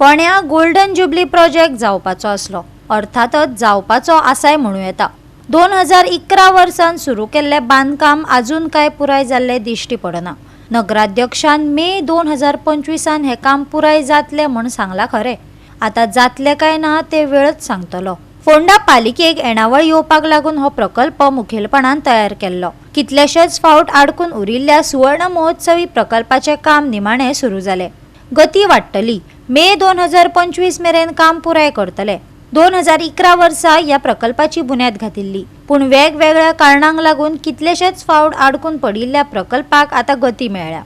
फोंड्या golden jubilee project जावपाचो आसलो, अर्थातच जावपाचो आसाय म्हणू येता। 2011 वर्सान सुरू केल्ले बांदकाम अजून काय पुराय जाल्ले दिश्टी पडना। नगराध्यक्षान मे 2025 हे काम पुराय जातले म्हण सांगला खरे, आता जातले काय ना ते वेळच सांगतलो। फोंडा पालिकेक येणावळ येवपाक लागून हो प्रकल्प मुखेलपणान तयार केल्लो। कितलेशेच फावट आडकून उरिल्ल्या सुवर्ण महोत्सवी प्रकल्पाचे काम निमाणे सुरू जाले। गती वाडटली। मे 2025 मेरेन काम पुराय करतले। 2011 वर्सा या प्रकल्पाची बुन्याद घातिल्ली, पूण वेगवेगळ्या कारणांक लागून कितलेशेच फावट आडकून पडिल्ल्या प्रकल्पाक आता गती मेळ्ळ्या।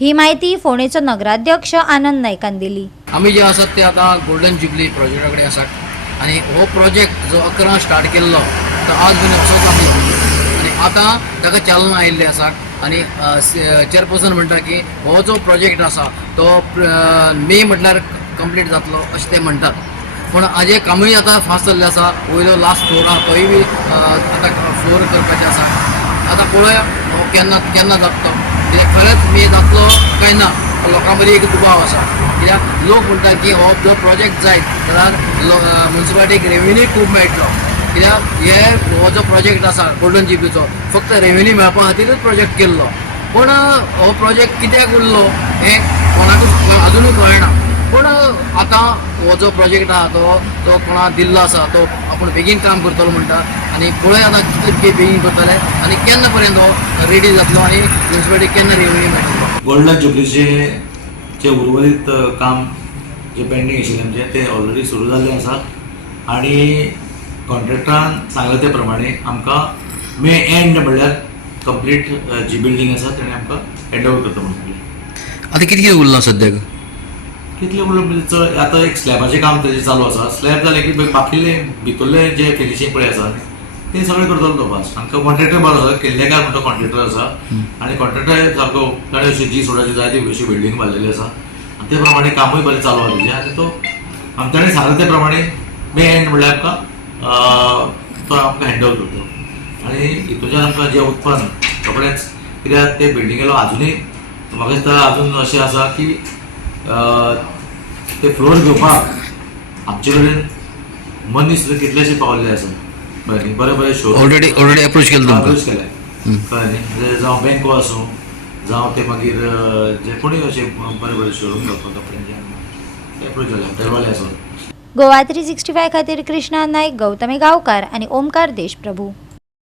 ही माहिती फोंडेचो नगराध्यक्ष आनंद नायकान दिली। आम्ही जे आसात ते आता गोल्डन जुबली प्रोजेक्टा कडेन आसात आणि हो प्रोजेक्ट जो 11 स्टार्ट केल्लो तो आज मेरेन असोच आसा आणि आता ताका चालना आयिल्ली आसा आणि चेअरपर्सन म्हणटा की हो जो प्रोजेक्ट आसा तो मे म्हटल्यार कंप्लीट जातलो अशें ते म्हणटात, पूण हाजें कामूय आतां फास्ट जाल्लें आसा। वयलो लास्ट फ्लोर आहा तोय बी आतां फ्लोर करपाचें आसा। आतां पळोवया हो केन्ना जातलो, कित्याक खरेंच मे जातलो काय ना लोकां मदीं एक दुबाव आसा। कित्याक लोक म्हणटा की हो जो प्रोजेक्ट जायत जाल्यार म्युन्सिपालिटीक रेव्हेन्यू खूब मेळटलो, कित्याक हो जो प्रोजेक्ट आसा गोल्डन जुबलीचो फक्त रेव्हेन्यू मेळपा खातीरच प्रोजेक्ट केल्लो, पूण हो प्रोजेक्ट कित्याक उरलो हें कोणाकूच अजुनूय कळना। पूण आतां हो जो प्रोजेक्ट आहा तो कोणाक दिल्लो आसा तो आपूण बेगीन काम करतलो म्हणटा आनी पळय आतां कितले बेगीन करतले आनी केन्ना पर्यंत हो रेडी जातलो आनी म्युन्सिपालिटीक केन्ना रेव्हेन्यू मेळटलो। गोल्डन जुबलीचे जे उर्वरीत काम जे पेंडींग आशिल्लें म्हणजे ते ऑलरेडी सुरू जाल्लें आसा आनी कॉन्ट्रॅक्टरान सांगले ते प्रमाणे आमकां मे एंड म्हणल्यार कंप्लीट जी बिल्डींग आसा तेणें आमकां हँड ओवर करता म्हणून आतां कितें उरलां सद्याक? कितले म्हणून आतां एक स्लॅबाचें काम तेजें चालू आसा। स्लॅब जालें की बाकीले भितरले जे फिनिशींग पळय आसा तें सगळें करतलो तो फास्ट। आमकां कॉन्ट्रॅक्टर बरो आसा, केल्लेकार म्हणटा कॉन्ट्रॅक्टर आसा आनी कॉन्ट्रॅक्टर सारको ताणें अशी जी सोडाची जाय ती अशी बिल्डींग बांदलेली आसा आनी ते प्रमाणे कामूय बरें चालू आहा तेजें आनी तो ताणें सांगले ते प्रमाणे मे एंड म्हणल्यार आमकां तो आमकां हँड ओवर करतलो आनी हितूच्यान आमकां जें उत्पन्न रोखडेंच, कित्याक ते बिल्डिंगेलो अजुनूय म्हाका दिसता अजून अशें आसा की ते फ्लोर घेवपाक आमचे कडेन मनीस कितलेशे पावल्ले आसा। बरे बरे शो ऑलरेडी अप्रोच केला अप्रोच केले कळ्ळें न्ही, जावं बँको आसूं जावं ते मागीर जे कोणूय अशे बरे बरे शोरूम घालतात कपड्यांचे अप्रोच केले हॉटेलवाले आसूं। गोवा 365 खातीर कृष्णा नायक, गौतमी गांवकार आनी ओमकार देशप्रभू।